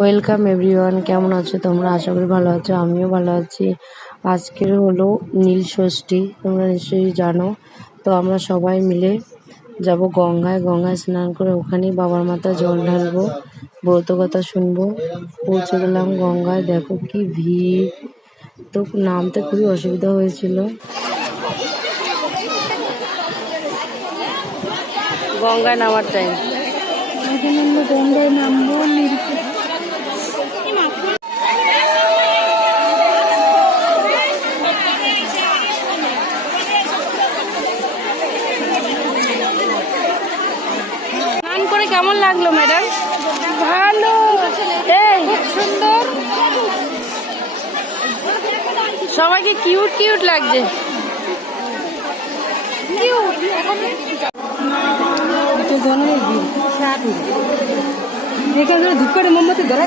Welcome everyone কেমন আছো তোমরা? আশা করি ভালো আছো আমিও ভালো আছি। আজকের হলো নীল ষষ্ঠী তোমরা নিশ্চয়ই জানো। তো আমরা সবাই মিলে যাব গঙ্গায়। গঙ্গায় স্নান করে ওখানেই বাবার মাথায় জল ঢালবো ব্রত কথা শুনব পৌঁছে গেলাম গঙ্গায়। দেখো কি ভিড়। তো নামতে খুবই অসুবিধা হয়েছিল। গঙ্গায় নামার টাইম গঙ্গায় নামবো স্নান করে কেমন লাগল ম্যাডাম ভালো। এই সুন্দর। সবাইকে কিউট কিউট লাগছে। দেখে ধূপ করে মোমবাতি ধরা